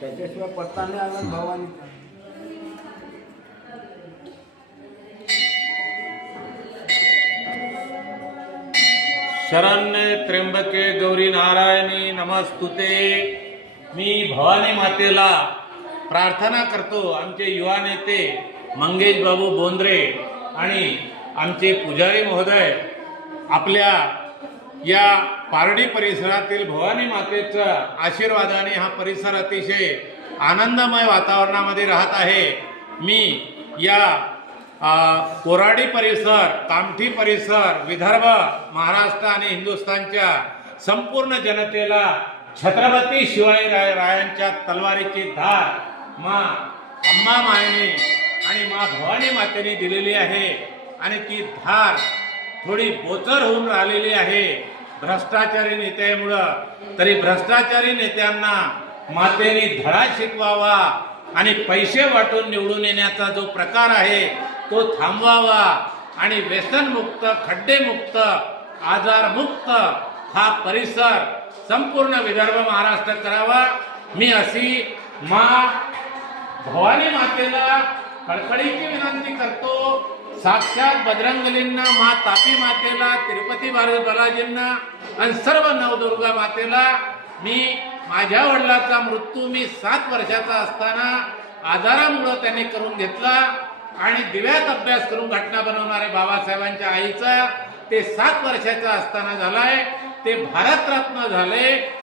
त्याच्याशिवाय पत्ता नाही आला ना भवानी. शरण्य त्र्यंबके गौरी नारायणी नमस्तुते. मी भवानी मातेला प्रार्थना करतो. आमचे युवा नेते मंगेश बाबू बोंद्रे आणि आमचे पुजारी महोदय आपल्या या पारडी परिसरातील भवानी मातेच्या आशीर्वादाने हा परिसर अतिशय आनंदमय वातावरणामध्ये राहत आहे. मी या कोराडी परिसर, कामठी परिसर, विदर्भ, महाराष्ट्र आणि हिंदुस्थानच्या संपूर्ण जनतेला छत्रपती शिवाजीरायांच्या तलवारीची धार मा अंबा मायने आणि मा भवानी मातेने दिलेली आहे आणि ती धार थोडी बोचर होऊन राहिलेली आहे भ्रष्टाचारी नेत्यामुळं. तरी भ्रष्टाचारी नेत्यांना मातेने धडा शिकवावा आणि पैसे वाटून निवडून येण्याचा जो प्रकार आहे तो थांबवावा आणि व्यसनमुक्त, खड्डेमुक्त, आजारमुक्त हा परिसर संपूर्ण विदर्भ महाराष्ट्र करावा. मी अशी मा भवानी मातेला कळकळीची विनंती करतो. साक्षात बजरंगलींना, मा तापी मातेला, तिरुपती बालाजींना आणि सर्व नवदुर्गा मातेला मी माझ्या वडिलाचा मृत्यू मी 7 वर्षाचा असताना आजारामुळे त्यांनी करून घेतला आणि दिव्यात अभ्यास करून घटना बनवणारे बाबासाहेबांच्या आईचा ते 7 वर्षाचा असताना झालाय. ते भारतरत्न झाले.